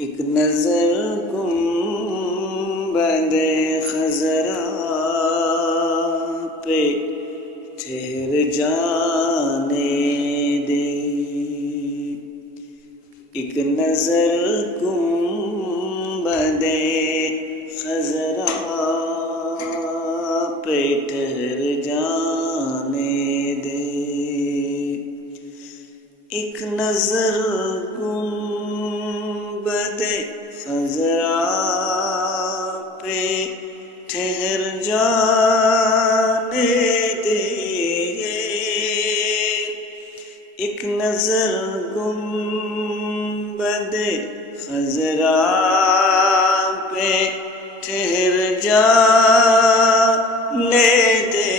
ایک نظر گنبد خضرا پہ ٹھہر جانے دے، ایک نظر گنبد خضرا پہ ٹھہر جانے دے، ایک نظر گنبد خضرا پہ ٹھہر جانے دے، ایک نظر گنبد خضرا پہ ٹھہر جانے دے،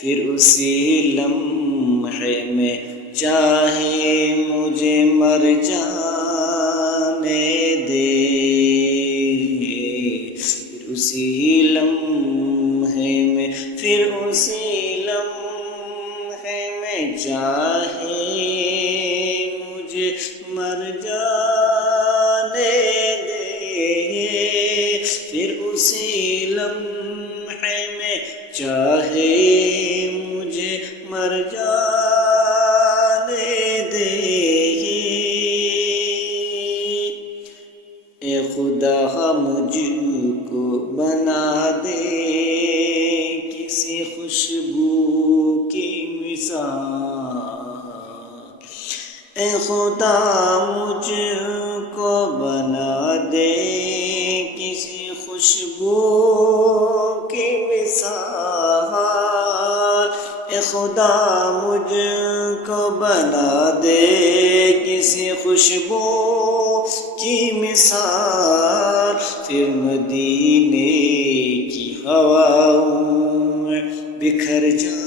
پھر اسی لمحے میں چاہے مجھے مر جانے دے، پھر اسی لمحے میں، پھر اسی لمحے میں چاہے مجھے مر جانے دے، پھر اسی لمحے میں چاہے مجھے مر جانے دے، اے خدا مجھ کو بنا دے کسی خوشبو کی مثال، اے خدا مجھ کو بنا دے کسی خوشبو کی مثال، اے خدا مجھ کو بنا دے کسی خوشبو کی مثال، پھر مدینے کی ہواؤں میں بکھر جا